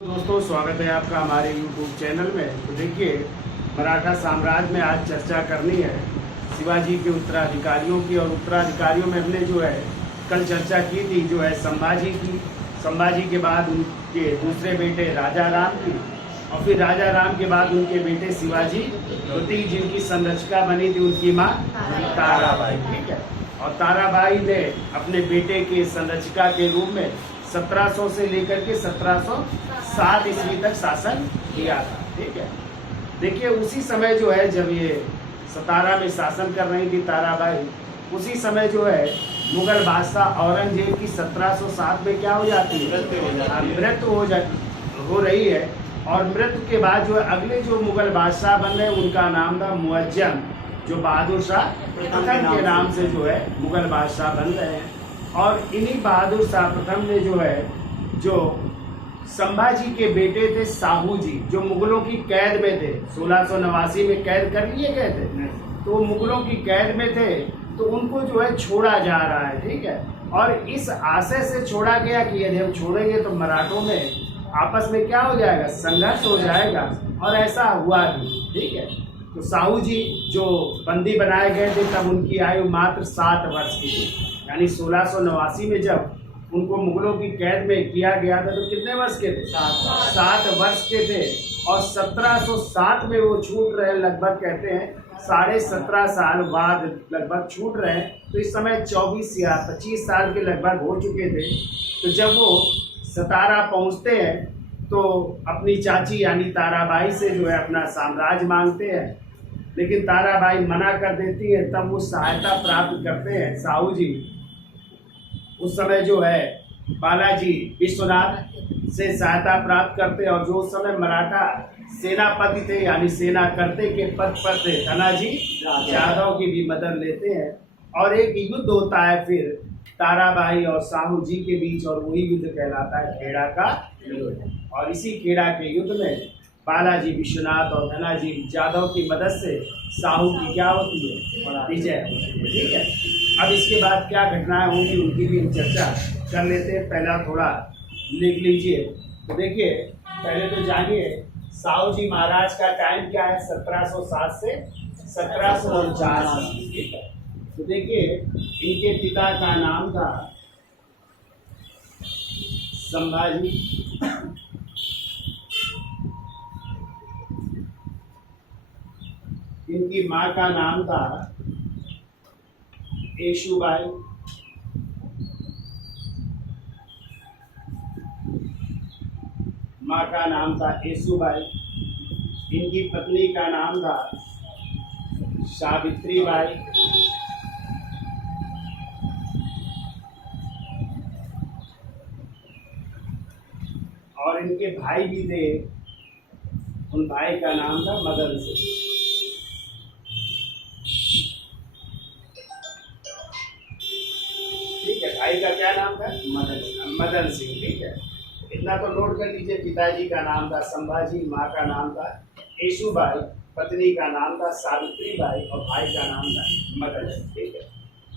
दोस्तों, स्वागत है आपका हमारे YouTube चैनल में। तो देखिए, मराठा साम्राज्य में आज चर्चा करनी है शिवाजी के उत्तराधिकारियों की। और उत्तराधिकारियों में हमने जो है कल चर्चा की थी जो है संभाजी की। संभाजी के बाद उनके दूसरे बेटे राजा राम की, और फिर राजा राम के बाद उनके बेटे शिवाजी द्वितीय, जिनकी संरक्षिका बनी थी उनकी माँ ताराबाई। ठीक है, और ताराबाई ने अपने बेटे के संरक्षिका के रूप में 1700 से लेकर के 1707 ईस्वी तक शासन किया था। ठीक है, देखिए उसी समय जो है जब ये सतारा में शासन कर रही थी ताराबाई, उसी समय जो है मुगल बादशाह औरंगजेब की 1707 में क्या हो जाती है, मृत्यु हो रही है। और मृत्यु के बाद जो है अगले जो मुगल बादशाह बन रहे उनका नाम था मुअज्जम, जो बहादुर शाह प्रथम के नाम से जो है मुगल बादशाह बन रहे हैं। और इन्हीं बहादुर शाह प्रथम ने जो है जो संभाजी के बेटे थे साहू जी, जो मुगलों की कैद में थे, 1689 में कैद कर लिए गए थे, तो वो मुगलों की कैद में थे, तो उनको जो है छोड़ा जा रहा है। ठीक है, और इस आशय से छोड़ा गया कि यदि हम छोड़ेंगे तो मराठों में आपस में क्या हो जाएगा, संघर्ष हो जाएगा, और ऐसा हुआ भी। ठीक है, तो साहू जी जो बंदी बनाए गए थे तब उनकी आयु मात्र 7 वर्ष की थी। यानी 1689 में जब उनको मुगलों की कैद में किया गया था तो कितने वर्ष के थे, 7 वर्ष के थे। और 1707 में वो छूट रहे, लगभग कहते हैं 17.5 साल बाद लगभग छूट रहे हैं। तो इस समय 24 या 25 साल के लगभग हो चुके थे। तो जब वो सतारा पहुंचते हैं तो अपनी चाची यानी ताराबाई से जो है अपना साम्राज्य मांगते हैं, लेकिन ताराबाई मना कर देती है। तब वो सहायता प्राप्त करते हैं, साहू जी उस समय जो है बालाजी विश्वनाथ से सहायता प्राप्त करते हैं। और जो उस समय मराठा सेनापति थे यानी सेना करते के पद पर थे, धनाजी यादव की भी मदद लेते हैं। और एक युद्ध होता है फिर ताराबाई और साहू जी के बीच, और वही युद्ध कहलाता है खेड़ा का युद्ध। और इसी खेड़ा के युद्ध में बालाजी विश्वनाथ और धनाजी यादव की मदद से साहू की क्या होती है, विजय। ठीक है, अब इसके बाद क्या घटनाएं होंगी उनकी भी हम चर्चा कर लेते हैं। पहला थोड़ा लिख लीजिए। तो देखिए, पहले तो जानिए साहू जी महाराज का टाइम क्या है, 1707 से 1749। ठीक है, तो देखिए इनके पिता का नाम था संभाजी, इनकी माँ का नाम था येसुबाई, माँ का नाम था येसुबाई। इनकी पत्नी का नाम था सावित्री बाई। और इनके भाई भी थे, उन भाई का नाम था मदन सिंह। ठीक है, भाई का क्या नाम था, मदन सिंह। ठीक है, इतना तो नोट कर लीजिए। पिताजी का नाम था संभाजी, माँ का नाम था येसुबाई, पत्नी का नाम था सावित्री बाई, और भाई का नाम था मदन सिंह। ठीक है,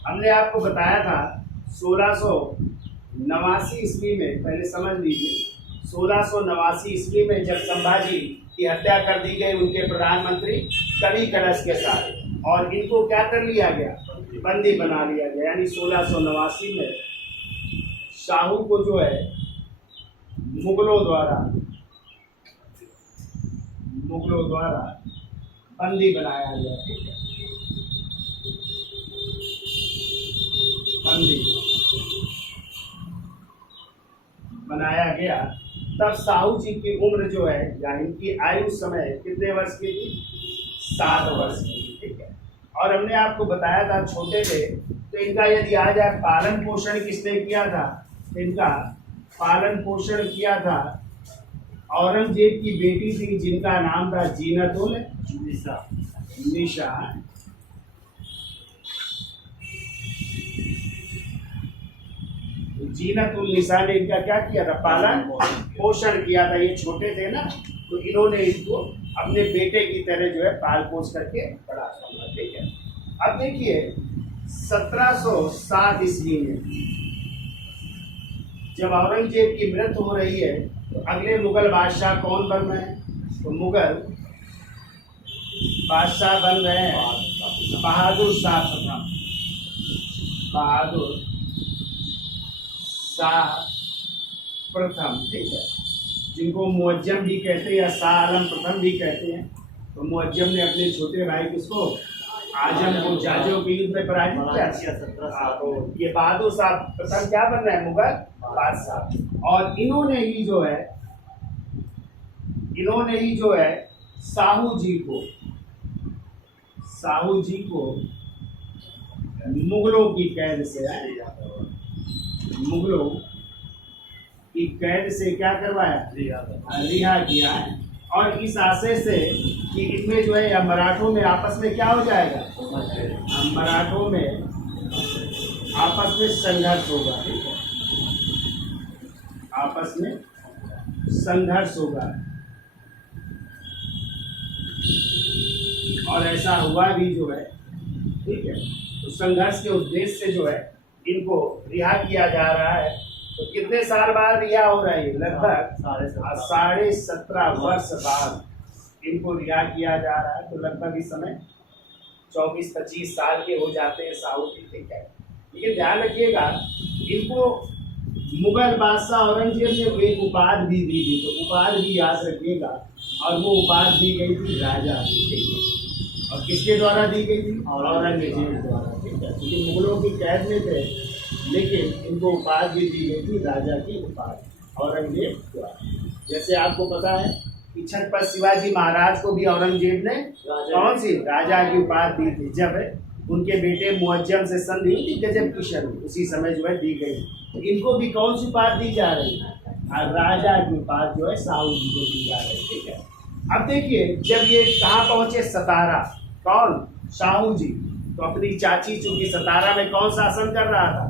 हमने आपको बताया था 1689 ईस्वी में, पहले समझ लीजिए, 1689 ईस्वी में जब संभाजी की हत्या कर दी गई उनके प्रधानमंत्री कवि कलश के साथ, और इनको क्या कर लिया गया, बंदी बना लिया गया। यानी 1689 में शाहू को जो है मुगलों द्वारा बंदी बनाया गया। ठीक है, बंदी बनाया गया। तब साहू जी की उम्र जो है या इनकी आयु समय कितने वर्ष की थी, 7 वर्ष की। ठीक है, और हमने आपको बताया था छोटे थे तो इनका यदि आ जाए पालन पोषण किसने किया था, इनका पालन पोषण किया था औरंगजेब की बेटी थी जिनका नाम था जीनत-उल निसा। जीनत-उल निसा ने इनका क्या किया था, पालन पोषण किया था। ये छोटे थे ना, तो इन्होंने इनको अपने बेटे की तरह जो है पाल पोष करके बड़ा किया। ठीक है, अब देखिए 1707 ईस्वी में जब औरंगजेब की मृत्यु हो रही है तो अगले मुगल बादशाह कौन बन रहे हैं? तो मुगल बादशाह बन रहे हैं बहादुर शाह प्रथम। बहादुर शाह प्रथम, ठीक है, जिनको मुअज्जम भी कहते हैं या शाह आलम प्रथम भी कहते हैं। तो मुअज्जम ने अपने छोटे भाई किसको, आजम को जाजों के युद्ध में पराजित किया। तो ये बहादुर शाह प्रथम क्या बन रहे हैं? मुगल बादशाह। और इन्होंने ही जो है साहू जी को मुगलों की कैद से क्या करवाया? रिहा किया है। और इस आशय से कि इनमें जो है या मराठों में आपस में क्या हो जाएगा? मराठों में आपस में संघर्ष होगा, ठीक है, आपस में संघर्ष होगा। और ऐसा हुआ भी जो है, ठीक है। तो संघर्ष के उद्देश्य से जो है इनको रिहा किया जा रहा है। तो कितने साल बाद रिहा हो रहा है? लगभग 17.5 वर्ष बाद इनको रिहा किया जा रहा है। तो लगभग इस समय 24-25 साल के हो जाते हैं साहू जी, ठीक है। लेकिन ध्यान रखिएगा, इनको मुगल बादशाह औरंगजेब ने एक उपाधि भी दी थी, तो उपाधि भी याद रखिएगा। और वो उपाधि दी गई थी राजा, ठीक है। और किसके द्वारा दी गई थी? औरंगजेब द्वारा, ठीक है। क्योंकि मुगलों की कैद में थे, लेकिन इनको उपाधि भी दी गई थी राजा की उपाधि, औरंगजेब द्वारा। जैसे आपको पता है कि छत्रपति शिवाजी महाराज को भी औरंगजेब ने कौन सी राजा की उपाधि दी थी? जब उनके बेटे मुअज्जम से संधि हुई थी गजब की शर्म, उसी समय जो है दी गई। तो इनको भी कौन सी उपाधि दी जा रही है? राजा की उपाधि जो है साहू जी को दी जा रही है, ठीक है। अब देखिए, जब ये कहाँ पहुंचे? सतारा। कौन? साहू जी। तो अपनी चाची, चूंकि सतारा में कौन शासन कर रहा था?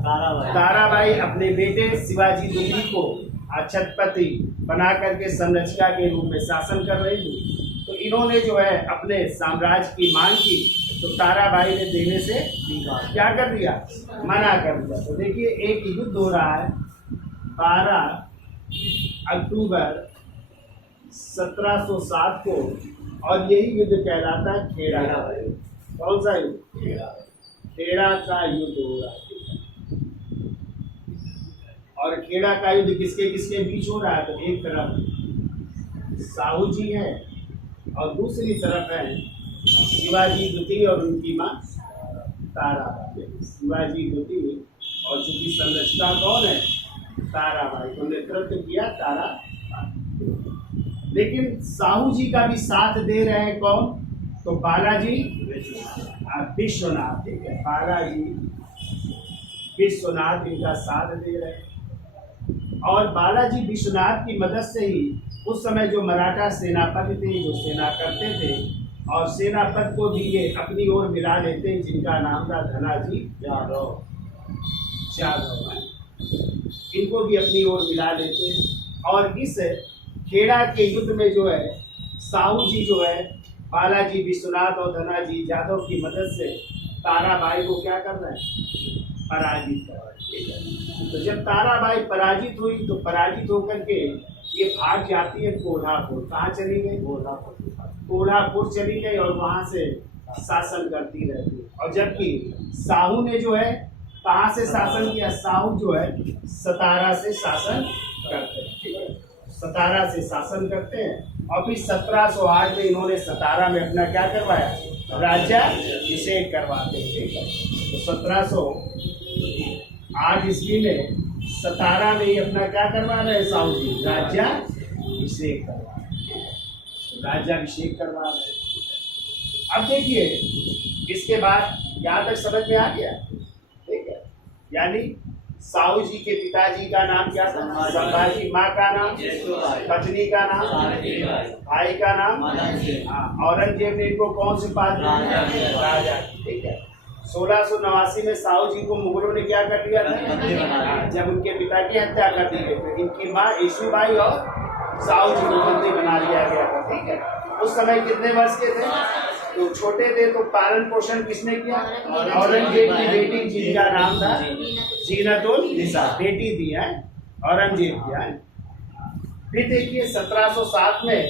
ताराबाई अपने बेटे शिवाजी द्वितीय को छत्रपति बना करके संरक्षिका के रूप में शासन कर रही थी। तो इन्होंने जो है अपने साम्राज्य की मांग की, तो ताराबाई ने देने से क्या कर दिया? मना कर दिया। तो देखिए, एक युद्ध हो रहा है 12 अक्टूबर 1707 को, और यही युद्ध कहलाता है खेड़ा का। कौन सा युद्ध? खेड़ा का युद्ध हो रहा है। और खेड़ा का युद्ध किसके किसके बीच हो रहा है? तो एक तरफ साहू जी है और दूसरी तरफ है शिवाजी द्वितीय और उनकी मां ताराबाई। शिवाजी द्वितीय और चूंकि संरक्षिका कौन है? ताराबाई को नेतृत्व किया ताराबाई। लेकिन साहू जी का भी साथ दे रहे हैं कौन? तो बालाजी विश्वनाथ, ठीक है, बालाजी विश्वनाथ इनका साथ दे रहे हैं। और बालाजी विश्वनाथ की मदद से ही उस समय जो मराठा सेनापति थे, जो सेना करते थे, और सेनापति को भी ये अपनी ओर मिला लेते हैं, जिनका नाम था धनाजी यादव। इनको भी अपनी ओर मिला लेते हैं। और इस खेड़ा के युद्ध में जो है साहू जी जो है बालाजी विश्वनाथ और धनाजी यादव की मदद से ताराबाई को क्या कर रहे हैं? पराजित कर रहे हैं। तो जब ताराबाई पराजित हुई, तो पराजित होकर के ये भाग जाती है कोल्हापुर। कहाँ चली गई? कोल्हापुर चली गई और वहां से शासन करती रहती है। और जबकि साहू ने जो है कहाँ से शासन किया? साहू जो है सतारा से शासन करते हैं, ठीक है, सतारा से शासन करते हैं। और फिर 1708 में इन्होंने सतारा में अपना क्या करवाया? राज्याभिषेक करवाते हैं, ठीक है। तो 1708 ईस्वी में सतारा में ही अपना क्या करवा रहे हैं साहू जी? राज्याभिषेक करवा रहे हैं, राज्याभिषेक करवा रहे हैं। अब देखिए, इसके बाद यहाँ तक समझ में आ गया, ठीक है। यानी साहू जी के पिताजी का नाम क्या था? संभाजी। माँ का नाम? पत्नी का नाम? भाई का नाम? औरंगजेब ने इनको कौन सी उपाधि? राजा, ठीक है। 1689 में साहू जी को मुगलों ने क्या कर दिया था? जब उनके पिता की हत्या कर दी गई, तो इनकी माँ येसुबाई और साहू जी को बंदी बना लिया गया था, ठीक है। उस समय कितने वर्ष के थे? तो छोटे थे। तो पालन पोषण किसने किया? औरंगजेब की बेटी, जिनका नाम था जीनत-उल-निसा, बेटी दी है औरंगजेब की है। फिर देखिए 1707 में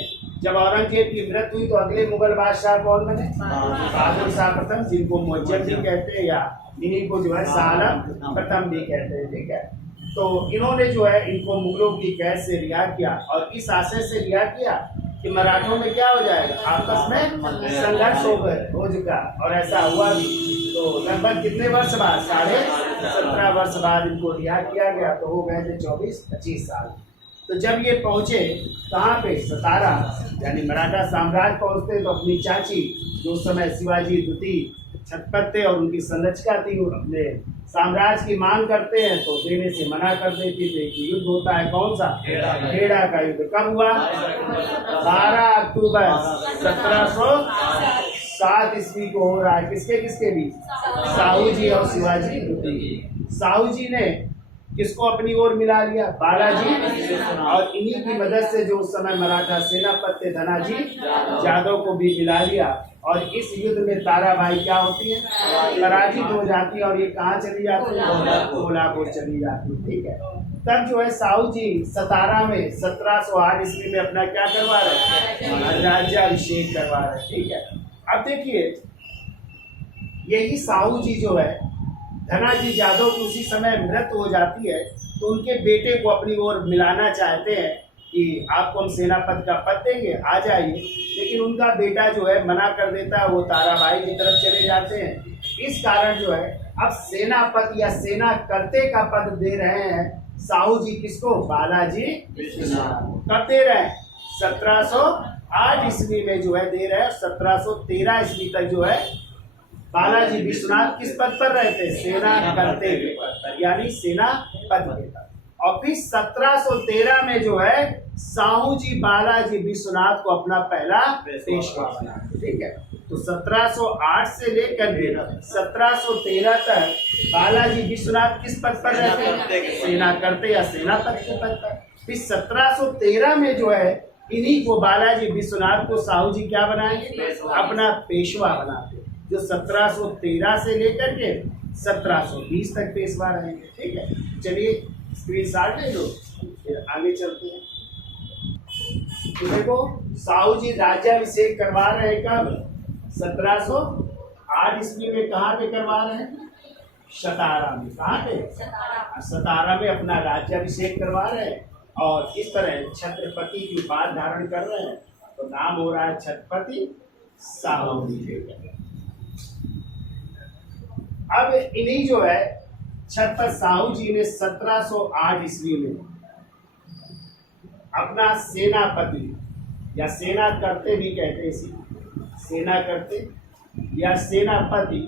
जब औरंगजेब की मृत्यु हुई तो अगले मुगल बादशाह कौन बने? बहादुर शाह प्रथम, जिनको मुअज्जम भी कहते हैं या इन्हीं को जो है शाह आलम प्रथम भी कहते हैं। ठीक है, तो इन्होंने जो है इनको मुगलों की कैद से रिहा किया और इस आशय से रिहा किया कि मराठों में क्या हो जाएगा, आपस में संघर्ष हो चुका, और ऐसा हुआ भी। तो लगभग कितने वर्ष बाद, 17.5 वर्ष बाद इनको रिहा किया गया, तो हो गए थे 24-25 साल। तो जब ये पहुंचे कहाँ पे, सतारा, यानी मराठा साम्राज्य पहुंचते तो अपनी चाची जो उस समय शिवाजी द्वितीय छत्रपति थे और उनकी संरक्षिका थी, वो अपने साम्राज्य की मांग करते हैं तो देने से मना कर देती थी। युद्ध होता है कौन सा, खेड़ा का युद्ध। कब हुआ? 12 अक्टूबर 1707 ईस्वी को हो रहा है। किसके किसके बीच? साहू जी और शिवाजी द्वितीय। साहू जी ने किसको अपनी ओर मिला लिया? बालाजी, और इन्हीं की मदद से जो उस समय मराठा सेनापति थे धनाजी यादव को भी मिला लिया। और इस युद्ध में ताराबाई क्या होती है, पराजित हो जाती है और ये कहाँ चली जाती है? कोल्हापुर चली जाती है। ठीक है, तब जो है साहू जी सतारा में 1708 ईस्वी में अपना क्या करवा रहे? राज्याभिषेक करवा रहे। ठीक है, अब देखिए यही साहू जी जो है धनाजी यादव की उसी समय मृत्यु हो जाती है तो उनके बेटे को अपनी ओर मिलाना चाहते हैं कि आपको हम सेनापति का पद देंगे, आ जाइए। लेकिन उनका बेटा जो है मना कर देता है, वो ताराबाई की तरफ चले जाते हैं। इस कारण जो है अब सेनापति या सेना करते का पद दे रहे हैं साहू जी किसको? बालाजी। कब दे रहे हैं? 1708 ईस्वी में जो है दे रहे हैं। 1713 ईस्वी तक जो है बालाजी विश्वनाथ किस पद पर रहते? सेना करते के पद पर, यानी सेना पद के पद। और फिर 1713 में जो है साहू जी बालाजी विश्वनाथ को अपना पहला पेशवा बनाते। ठीक है, तो 1708 से लेकर 1713 तक बालाजी विश्वनाथ किस पद पर रहते? सेना करते या सेना पद के पद पर। फिर 1713 में जो है इन्हीं को बालाजी विश्वनाथ को साहू जी क्या बनाएंगे? अपना पेशवा बनाते, जो 1713 से लेकर के 1720 तक पेशवा रहेंगे। ठीक है, चलिए स्क्रीनशॉट ले लो, फिर आगे चलते हैं। तो देखो साहू जी राज्याभिषेक करवा रहे हैं कब? 1708 ईस्वी में। कहाँ पे करवा रहे हैं? सतारा में। कहाँ पे? सतारा में अपना राज्याभिषेक करवा रहे हैं और इस तरह छत्रपति की उपाधि धारण कर रहे हैं। तो नाम हो रहा है छत्रपति साहू जी। अब इन्हीं जो है छत्रपति साहू जी ने 1708 ईस्वी में अपना सेनापति या सेना करते भी कहते हैं इसी, सेना करते या सेनापति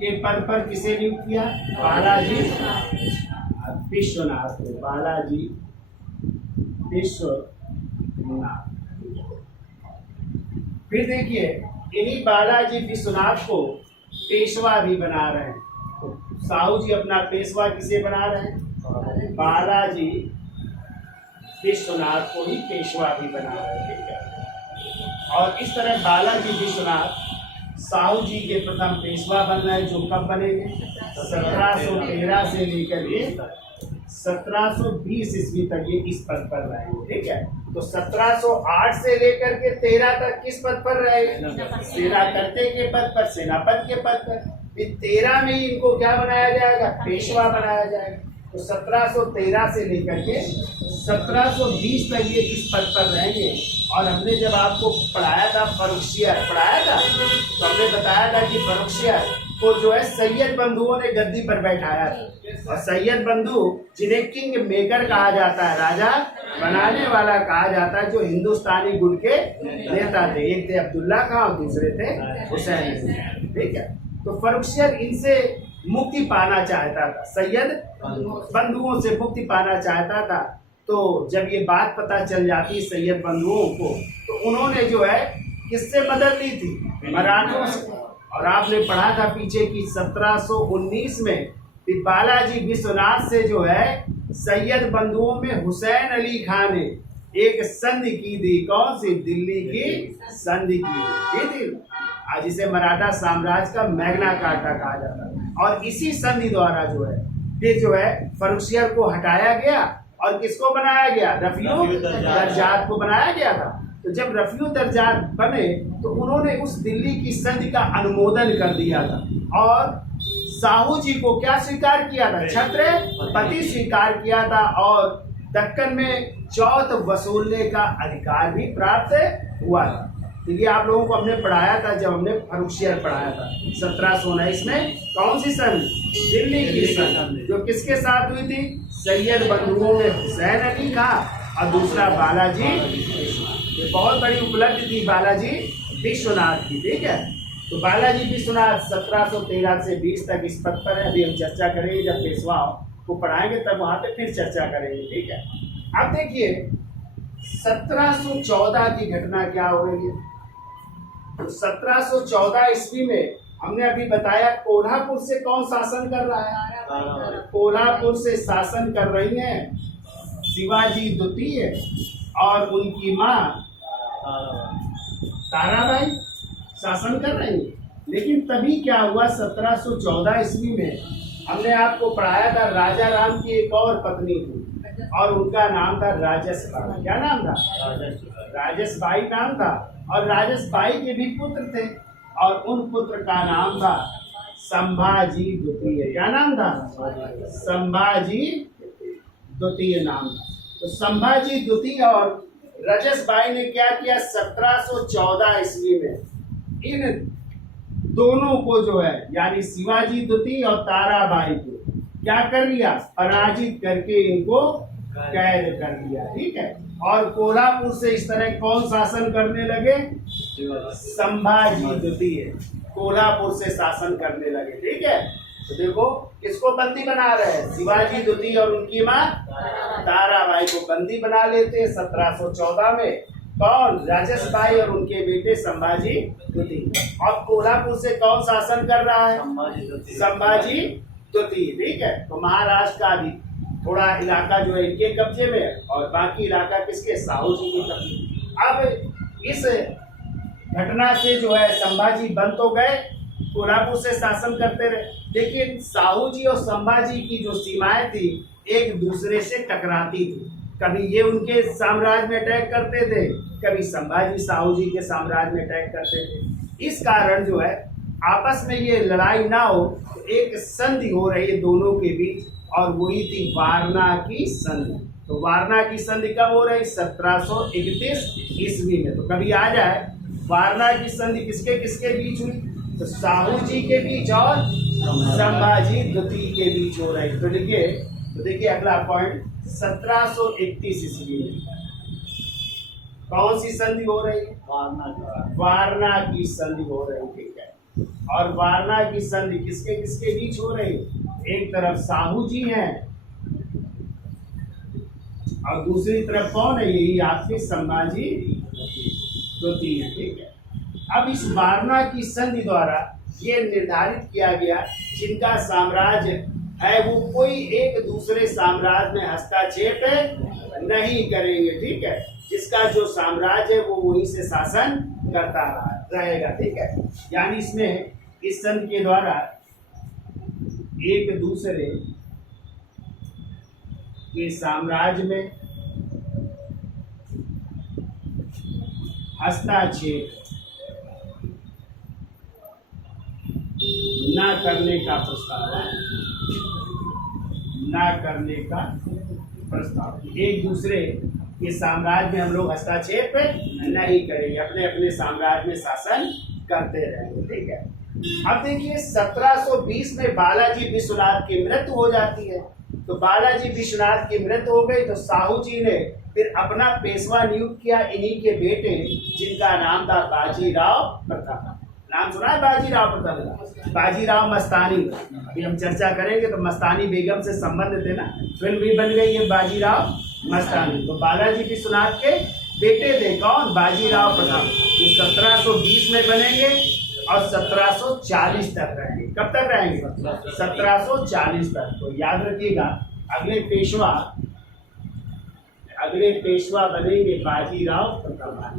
के पद पर किसे नियुक्त किया? बालाजी विश्वनाथ। बालाजी विश्वनाथ। फिर देखिए इन्हीं बालाजी विश्वनाथ को पेशवा भी बना रहे हैं। तो साहू जी अपना पेशवा किसे बना रहे हैं? बालाजी विश्वनाथ को ही पेशवा भी बना रहे हैं। ठीक है, और इस तरह बालाजी विश्वनाथ साहू जी के प्रथम पेशवा बन रहे हैं, जो कब बनेंगे? 1713 से लेकर के 1720 ईस्वी तक ये इस पद पर रहेंगे। ठीक है, तो 1708 से लेकर के 13 तक किस पद पर रहेंगे? सेना करते के पद पर, सेनापति के पद पर। फिर 13 में ही इनको क्या बनाया जाएगा? पेशवा बनाया जाएगा। तो 1713 से लेकर के 1720 तक ये इस पद पर रहेंगे। और हमने जब आपको पढ़ाया था फर्रुखसियर पढ़ाया था, तो हमने बताया था कि फर्रुखसियर को जो है सैयद बंधुओं ने गद्दी पर बैठाया था। और सैयद बंधु जिन्हें किंग मेकर कहा जाता है, राजा बनाने वाला कहा जाता है, जो हिंदुस्तानी गुट के नेता थे। एक थे अब्दुल्ला खां और दूसरे थे हुसैन। ठीक है, तो फर्रुखसियर इनसे मुक्ति पाना चाहता था, सैयद बंधुओं से मुक्ति पाना चाहता था। तो जब ये बात पता चल जाती सैयद बंधुओं को, तो उन्होंने जो है किससे मदद ली थी? मराठों से। और आपने पढ़ा था पीछे की 1719 में बालाजी विश्वनाथ से जो है सैयद बंधुओं में हुसैन अली खान ने एक संधि की थी। कौन सी? दिल्ली की संधि की थी, आज इसे मराठा साम्राज्य का मैग्ना कार्टा कहा जाता है। और इसी संधि द्वारा जो है फिर जो है फर्रुखसियर को हटाया गया और किसको बनाया गया? रफियु दर्जात को बनाया गया था। तो जब रफियु दर्जात बने तो उन्होंने उस दिल्ली की संधि का अनुमोदन कर दिया था और साहू जी को क्या स्वीकार किया था? छत्रपति स्वीकार किया था और दक्कन में चौथ वसूलने का अधिकार भी प्राप्त हुआ था। तो ये आप लोगों को हमने पढ़ाया था जब हमने फर्रुखशियर पढ़ाया था 1719 में। कौन सी संधि? दिल्ली की संधि, जो किसके साथ हुई थी? सैयद बंधुओं में हुसैन अली खां और दूसरा बालाजी। ये बहुत बड़ी उपलब्धि थी बालाजी विश्वनाथ की, ठीक है। तो बालाजी विश्वनाथ 1713 से 20 तक इस पद पर है। अभी हम चर्चा करेंगे, जब पेशवा को पढ़ाएंगे तब वहां पे फिर चर्चा करेंगे, ठीक है। अब देखिए 1714 की घटना क्या हो रही है। तो 1714 ईस्वी में हमने अभी बताया कोल्हापुर से कौन शासन कर रहा है? कोल्हापुर से शासन कर रही हैं शिवाजी द्वितीय और उनकी मां ताराबाई शासन कर रही है। लेकिन तभी क्या हुआ 1714 ईस्वी में हमने आपको पढ़ाया था राजा राम की एक और पत्नी थी और उनका नाम था राजसबाई। क्या नाम था? राजसबाई नाम था। और राजसबाई के भी पुत्र थे और उन पुत्र का नाम था संभाजी द्वितीय। क्या नाम था? संभाजी द्वितीय नाम था। तो संभाजी द्वितीय और राजसबाई ने क्या किया 1714 ईस्वी में इन दोनों को जो है यानी शिवाजी द्वितीय और ताराबाई को क्या कर लिया? पराजित करके इनको कैद कर दिया, ठीक है। और कोल्हापुर से इस तरह कौन शासन करने लगे? संभाजी द्वितीय कोल्हापुर से शासन करने लगे, ठीक है। तो देखो किसको बंदी बना रहे हैं? शिवाजी द्वितीय और उनकी मां ताराबाई को बंदी बना लेते 1714 में। कौन? राजसबाई और उनके बेटे संभाजी द्वितीय। और कोल्हापुर से कौन शासन कर रहा है? संभाजी द्वितीय, ठीक है। तो महाराष्ट्र का भी थोड़ा इलाका जो है इनके कब्जे में है और बाकी इलाका किसके? साहू जी के कब्जे। अब इस घटना से जो है संभाजी बंद तो गए, कोल्हापुर से शासन करते रहे, लेकिन साहू जी और संभाजी की जो सीमाएं थी एक दूसरे से टकराती थी। कभी ये उनके साम्राज्य में अटैक करते थे, कभी संभाजी साहू जी के साम्राज्य में अटैक करते थे। इस कारण जो है आपस में ये लड़ाई ना हो तो एक संधि हो रही है दोनों के बीच और वही थी वारणा की संधि। तो वारणा की संधि कब हो रही? 1731 ईस्वी में। तो कभी आ जाए वारणा की संधि किसके किसके बीच हुई? तो साहू जी के बीच और संभाजी द्वितीय के बीच हो रही। तो देखिए अगला पॉइंट 1731 ईस्वी में कौन सी संधि हो रही है? वारणा की संधि हो रही, ठीक है। और वारणा की संधि किसके किसके बीच हो रही? एक तरफ साहू जी हैं और दूसरी तरफ कौन है? यही आपके संभाजी द्वितीय, ठीक है। अब इस वारणा की संधि द्वारा ये निर्धारित किया गया जिनका साम्राज्य है वो कोई एक दूसरे साम्राज्य में हस्तक्षेप नहीं करेंगे, ठीक है। जिसका जो साम्राज्य है वो वहीं से शासन करता रहेगा, ठीक है। यानी इसमें इस संधि के द्वारा एक दूसरे के साम्राज्य में हस्तक्षेप न करने का प्रस्ताव है, न करने का प्रस्ताव। एक दूसरे के साम्राज्य में हम लोग हस्तक्षेप नहीं करेंगे, अपने अपने साम्राज्य में शासन करते रहेंगे, ठीक है। अब देखिए 1720 में बालाजी विश्वनाथ की मृत्यु हो जाती है। तो बालाजी विश्वनाथ की मृत्यु हो गई तो साहू जी ने फिर अपना पेशवा नियुक्त किया इन्हीं के बेटे जिनका नाम था बाजीराव प्रताप। नाम सुना है बाजीराव प्रताप? बाजीराव मस्तानी। अभी हम चर्चा करेंगे तो मस्तानी बेगम से संबंध थे ना, फिल्म भी बन गई है बाजीराव मस्तानी। तो बालाजी विश्वनाथ के बेटे थे कौन? बाजीराव प्रताप। जो 1720 में बनेंगे और 1740 तक रहेंगे। कब तक रहेंगे? 1740 तक। तो याद रखिएगा अगले पेशवा बनेंगे बाजीराव प्रताप।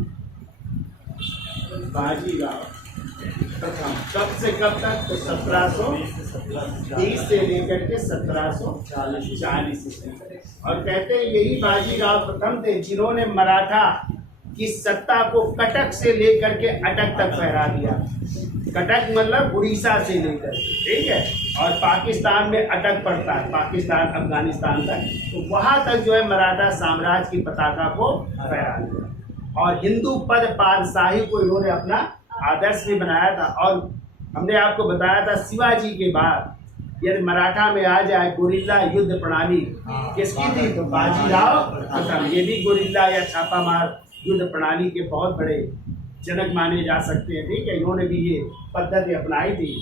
बाजीराव प्रथम। कब से कब तक? तो 1730 से लेकर के 1740 ईस्वी। और कहते हैं यही बाजीराव प्रथम थे जिन्होंने मराठा की सत्ता को कटक से लेकर के अटक तक फहरा दिया। कटक मतलब उड़ीसा से लेकर, ठीक है, और पाकिस्तान में अटक पड़ता है, पाकिस्तान अफगानिस्तान तक, तो वहां तक जो है मराठा साम्राज्य की पताका को फहरा दिया। और हिंदू पद पातशाही को इन्होंने अपना आदर्श भी बनाया था। और हमने आपको बताया था शिवाजी के बाद यदि मराठा में आ जाए गुरिल्ला युद्ध प्रणाली किसकी थी? तो बाजीराव प्रथम। ये भी गुरिल्ला या छापामार युद्ध प्रणाली के बहुत बड़े जनक माने जा सकते हैं, ठीक है। इन्होंने भी ये पद्धति अपनाई थी,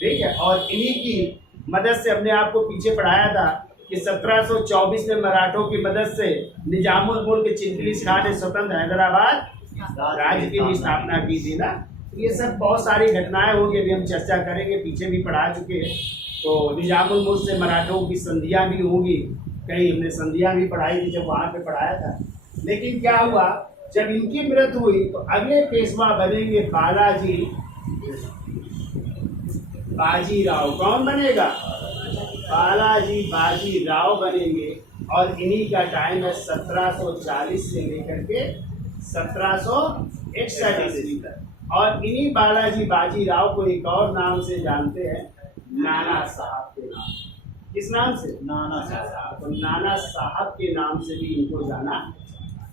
ठीक है। और इन्हीं की मदद से हमने आपको पीछे पढ़ाया था कि 1724 में मराठों की मदद से निजामुल मुल्क चिंगलिस खान ने स्वतंत्र हैदराबाद राज्य की भी स्थापना की थी ना। ये सब बहुत सारी घटनाएं होंगी, अभी हम चर्चा करेंगे, पीछे भी पढ़ा चुके हैं। तो निजामुल मुल्क से मराठों की संधियां भी होंगी, कई हमने संधियां भी पढ़ाई थी जब वहां पे पढ़ाया था। लेकिन क्या हुआ, जब इनकी मृत्यु हुई तो अगले पेशवा बनेंगे बाजीराव। कौन बनेगा? बालाजी बाजीराव बनेंगे। और इन्हीं का टाइम है 1740 से लेकर के 1761 ईस्वी तक। और इन्हीं बालाजी बाजीराव को एक और नाम से जानते हैं, नाना साहब के नाम। किस नाम से? नाना साहब। तो नाना साहब के नाम से भी इनको जाना,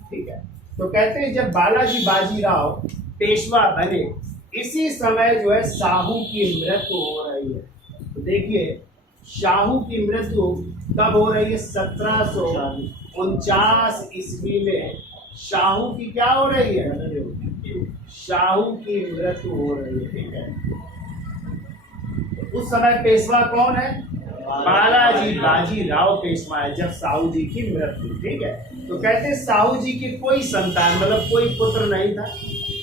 ठीक है। तो कहते हैं जब बालाजी बाजीराव पेशवा बने इसी समय जो है शाहू की मृत्यु हो रही है। तो देखिए शाहू की मृत्यु कब हो रही है? 1749 ईस्वी में शाहू की क्या हो रही है? शाहू की मृत्यु हो रही है, ठीक है। उस समय पेशवा कौन है? बालाजी बाजीराव पेशवा है जब साहू जी की मृत्यु, ठीक है। तो कहते हैं साहू जी की कोई संतान मतलब कोई पुत्र नहीं था।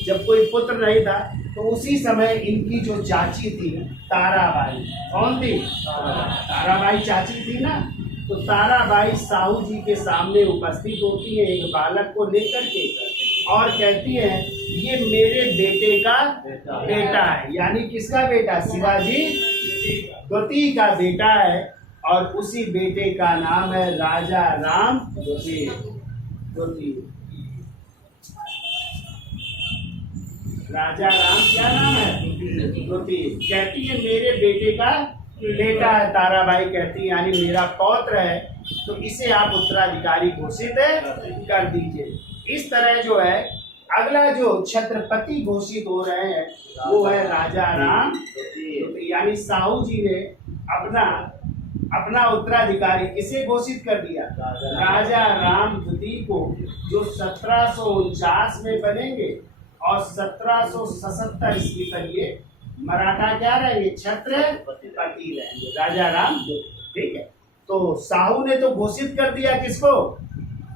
जब कोई पुत्र नहीं था तो उसी समय इनकी जो चाची थी ताराबाई, कौन थी? ताराबाई चाची थी ना। तो ताराबाई साहू जी के सामने उपस्थित होती है एक बालक को लेकर के और कहती है ये मेरे बेटे का बेटा है। यानी किसका बेटा? शिवाजी द्वितीय का बेटा है। और उसी बेटे का नाम है राजा राम द्वितीय। राजा राम क्या नाम है? द्वितीय। कहती है मेरे बेटे का बेटा है, ताराबाई कहती है, यानी मेरा पौत्र है, तो इसे आप उत्तराधिकारी घोषित कर दीजिए। इस तरह जो है अगला जो छत्रपति घोषित हो रहे हैं वो है राजा राम द्वितीय। यानी साहू जी ने अपना उत्तराधिकारी किसे घोषित कर दिया? राजा राम द्वितीय को, जो 1749 में बनेंगे और 1777 ईस्वी तक ये मराठा क्या रहेंगे? छत्रपति रहेंगे, राजा राम द्वितीय, ठीक है। तो साहू ने तो घोषित कर दिया किसको?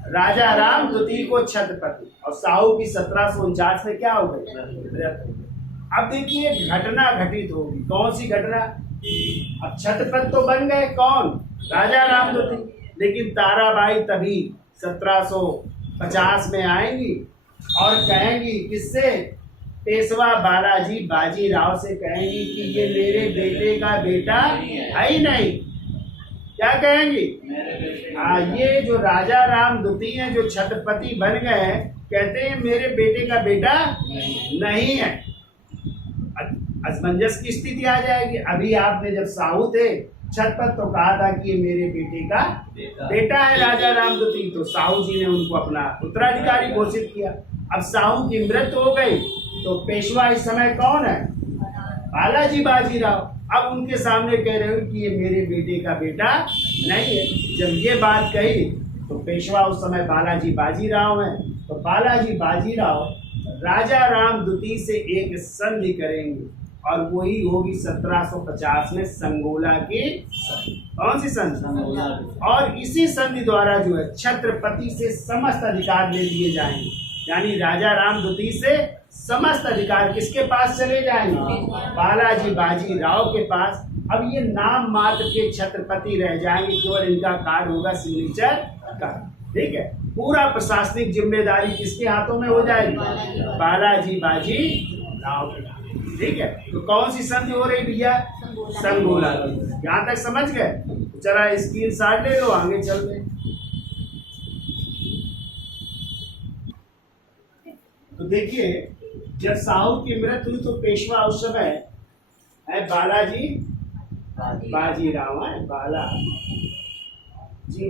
राजा राम द्वितीय को छत्रपति। और साहू की 1749 में क्या हो गई? अब देखिए घटना घटित होगी। कौन सी घटना? अब छत्रपति तो बन गए कौन? राजा राम द्वितीय। लेकिन ताराबाई तभी 1750 में आएंगी और कहेंगी किससे? पेशवा बालाजी बाजीराव से कहेंगी कि ये मेरे बेटे का बेटा है ही नहीं। क्या कहेंगी? ये जो राजा राम द्वितीय जो छत्रपति बन गए हैं, कहते हैं मेरे बेटे का बेटा नहीं है। असमंजस की स्थिति आ जाएगी। अभी आपने जब साहू थे छत्रपति तो कहा था कि ये मेरे बेटे का बेटा है राजा राम द्वितीय, तो साहू जी ने उनको अपना उत्तराधिकारी घोषित किया। अब साहू की मृत्यु हो गई तो पेशवा इस समय कौन है? बालाजी बाजीराव। अब उनके सामने कह रहे हो कि ये मेरे बेटे का बेटा नहीं है। जब ये बात कही तो पेशवा उस समय बालाजी बाजीराव है। तो बालाजी बाजीराव राजा राम द्वितीय से एक संधि करेंगे और वही होगी 1750 में संगोला की। कौन सी संधि? और इसी संधि द्वारा जो है छत्रपति से समस्त अधिकार ले लिए जाएंगे। यानी राजा राम द्वितीय से समस्त अधिकार किसके पास चले जाएंगे? बालाजी बाजीराव के पास। अब ये नाम मात्र के छत्रपति रह जाएंगे, केवल इनका कार्ड होगा सिग्नेचर का, ठीक है। पूरा प्रशासनिक जिम्मेदारी किसके हाथों में हो जाएगी? बालाजी बाजीराव के हाथ। ठीक है, तो कौन सी संधि हो रही भैया? संगोला। यहाँ तक समझ गए? जरा स्क्रीन शॉट ले लो, आगे चलते। तो देखिए, जब साहू की मृत्यु हुई तो पेशवा उस समय है बालाजी बाजीराव, है बालाजी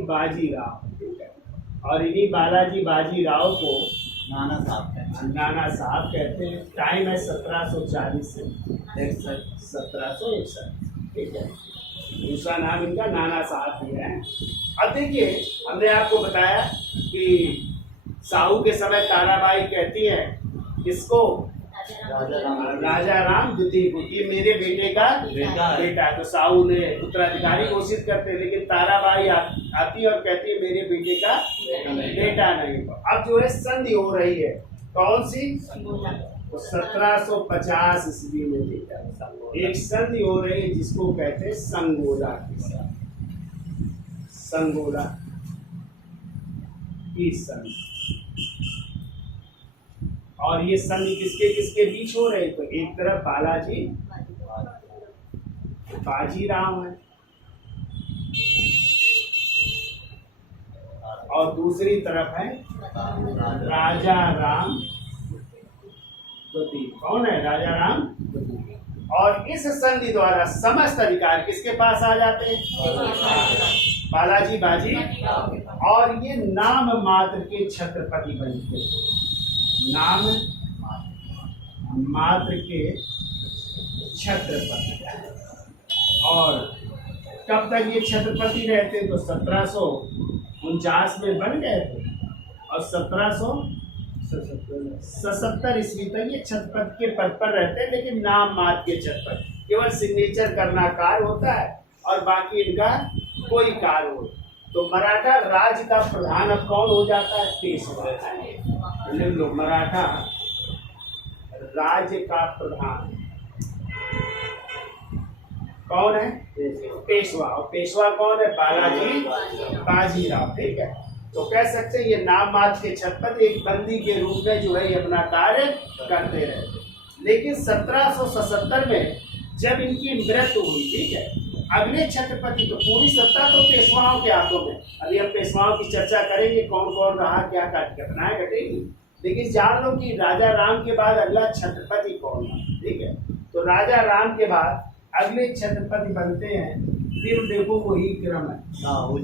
बाजीराव, ठीक है। और इन्हीं बालाजी बाजीराव को नाना साहब कहते हैं। टाइम है 1740 से 1761, ठीक है। दूसरा नाम इनका नाना साहब भी है। अब देखिए, हमने आपको बताया कि साहू के समय ताराबाई कहती है किसको? राजा राम द्वितीय को, ये मेरे बेटे का बेटा है। तो साहू ने उत्तराधिकारी घोषित करते, लेकिन ताराबाई आती और कहती है मेरे बेटे का बेटा नहीं। अब जो है संधि हो रही है, कौन सी? तो 1750 ईस्वी में एक संधि हो रही है जिसको कहते हैं संगोला की संधि। और ये संधि किसके किसके बीच हो रहे? तो एक तरफ बालाजी बाजीराव है और दूसरी तरफ है राजा राम द्वितीय। कौन है? राजा राम द्वितीय। और इस संधि द्वारा समस्त अधिकार किसके पास आ जाते हैं? बालाजी बाजी। और ये नाम मात्र के छत्रपति बनते हैं, नाम मात्र के छत्रपति। और कब तक ये छत्रपति रहते? तो 1749 में बन गए थे और 1777 ईस्वी तक ये छत्रपति के पद पर रहते हैं, लेकिन नाम मात्र के छत्रपति, केवल सिग्नेचर करना कार्य होता है और बाकी इनका कोई कार्य हो। तो मराठा राज्य का प्रधान अब कौन हो जाता है? पेशवा। लोग मराठा राज्य का प्रधान कौन है? पेशवा। और पेशवा कौन है? बालाजी बाजीराव, ठीक है। तो कह सकते हैं ये नाम मात्र के छत्रपति एक बंदी के रूप में जो है ये अपना कार्य करते रहे। लेकिन 1777 में जब इनकी मृत्यु हुई, ठीक है, अगले छत्रपति, तो पूरी सत्ता तो पेशवाओं के हाथों में। अभी हम पेशवाओं की चर्चा करेंगे, कौन कौन रहा, क्या घटनाएं घटेगी। लेकिन जान लो कि राजा राम के बाद अगला छत्रपति कौन है, ठीक है। तो राजा राम के बाद अगले छत्रपति बनते हैं, फिर देखो वही क्रम है, साहू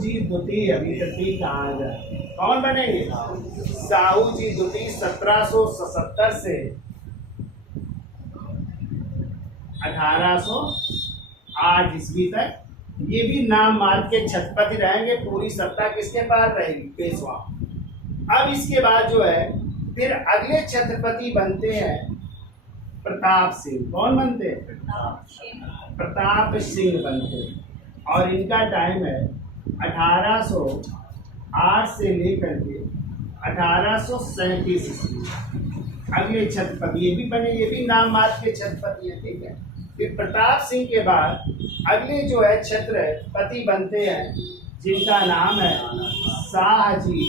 जी द्वितीय। अभी तक कहा जाए कौन बनेंगे? साहू जी द्वितीय 1777 से 1808 ईस्वी तक ये भी नाम मात्र के छत्रपति रहेंगे। पूरी सत्ता किसके पास रहेगी? पेशवा। अब इसके बाद जो है फिर अगले छत्रपति बनते हैं प्रताप सिंह। कौन बनते हैं? प्रताप सिंह बनते हैं। और इनका टाइम है 1808 से लेकर के 1837 ईस्वी। अगले छत्रपति ये भी बने, ये भी नाम मात्र के छत्रपति है, ठीक है। फिर प्रताप सिंह के बाद अगले जो है छत्रपति बनते हैं जिनका नाम है शाहजी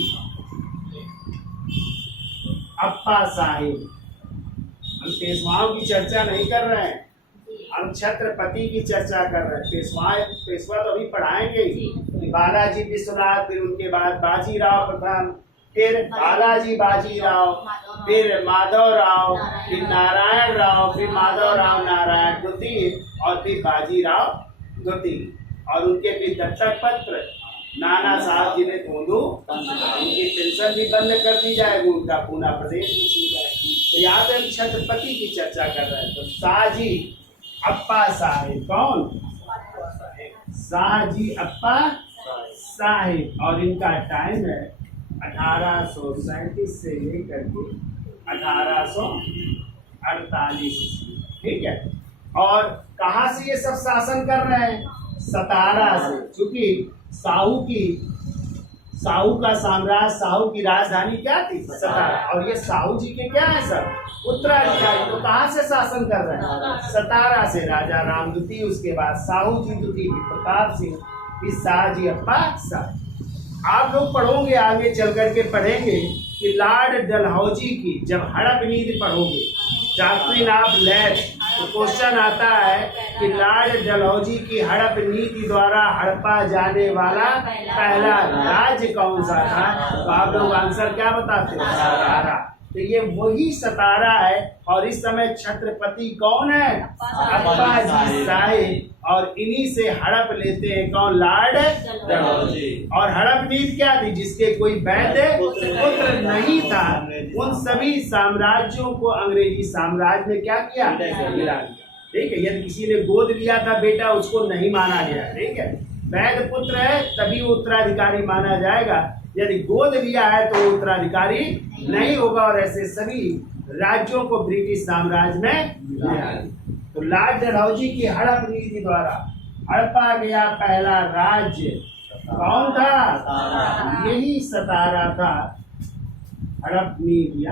अप्पा साहिब। हम पेशवाओं की चर्चा नहीं कर रहे हैं, हम छत्रपति की चर्चा कर रहे हैं। पेशवा तो अभी पढ़ाएंगे ही। बालाजी विश्वनाथ, फिर उनके बाद बाजीराव प्रथम, फिर बालाजी बाजीराव, फिर माधव राव, फिर नारायण राव, फिर माधव राव नारायण द्वितीय, और फिर बाजीराव द्वितीय। और उनके भी दत्तक पत्र नाना साहब जी ने ढूंढू, उनकी पेंशन भी बंद कर दी जाएगी, उनका पूना प्रदेश भी छीन जाएगी। तो यहाँ पे हम छत्रपति की चर्चा कर रहे हैं। तो शाहजी अप्पा साहिब, कौन? शाहजी अप्पा साहिब। और इनका टाइम है 1837 से लेकर के 1848, ठीक है। और कहाँ से ये सब शासन कर रहे हैं? सतारा से, क्योंकि साहू का साम्राज्य, साहू की राजधानी क्या थी? सतारा। और ये साहू जी के क्या है सर? उत्तराधिकारी। तो कहाँ से शासन कर रहे हैं? सतारा से। राजा राम द्वितीय, उसके बाद साहू जी द्वितीय, प्रताप सिंह, फिर शाहजी अप्पा साहिब। आप लोग पढ़ोगे, आगे चल करके पढ़ेंगे कि लॉर्ड डलहौजी की जब हड़प नीति पढ़ोगे डॉक्ट्रिन ऑफ लैंड। तो क्वेश्चन आता है कि लॉर्ड डलहौजी की हड़प नीति द्वारा हड़पा जाने वाला पहला राज्य कौन सा था? तो आप लोग आंसर क्या बताते हैं? सतारा। तो ये वही सतारा है। और इस समय छत्रपति कौन है? अप्पाजी शाही। और इन्हीं से हड़प लेते हैं कौन? लॉर्ड डलहौजी। और हड़प नीति क्या थी? जिसके कोई वैद्य पुत्र नहीं था, उन सभी साम्राज्यों को अंग्रेजी साम्राज्य ने क्या किया? मिला दिया। ठीक है। यदि किसी ने गोद लिया था बेटा, उसको नहीं माना गया। ठीक है। वैद्य पुत्र है तभी उत्तराधिकारी माना जाएगा, यदि गोद लिया है तो उत्तराधिकारी नहीं होगा। और ऐसे सभी राज्यों को ब्रिटिश साम्राज्य में मिला। तो लॉर्ड डलहौजी की हड़प नीति द्वारा हड़पा गया पहला राज्य कौन था? यही सतारा था। हड़प नीति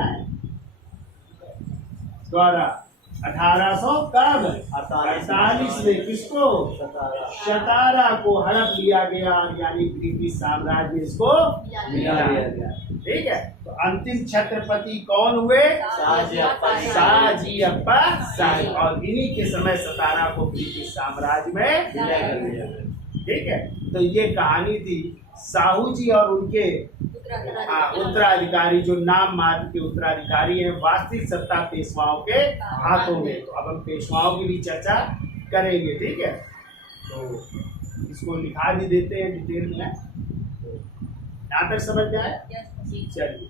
द्वारा 1848 में किसको? सतारा को हड़प लिया गया, यानी ब्रिटिश साम्राज्य में इसको मिला दिया। ठीक है। तो अंतिम छत्रपति कौन हुए? शाहजी अप्पा शाही। और इन्हीं के समय सतारा को ब्रिटिश साम्राज्य में मिला दिया। ठीक है। तो ये कहानी थी साहू जी और उनके उत्तराधिकारी, जो नाम मात्र के उत्तराधिकारी हैं, वास्तविक सत्ता पेशवाओं के हाथों में। तो अब हम पेशवाओं की भी चर्चा करेंगे। ठीक है। तो इसको लिखा भी देते हैं डिटेल में। यहाँ तक समझ में आए? चलिए।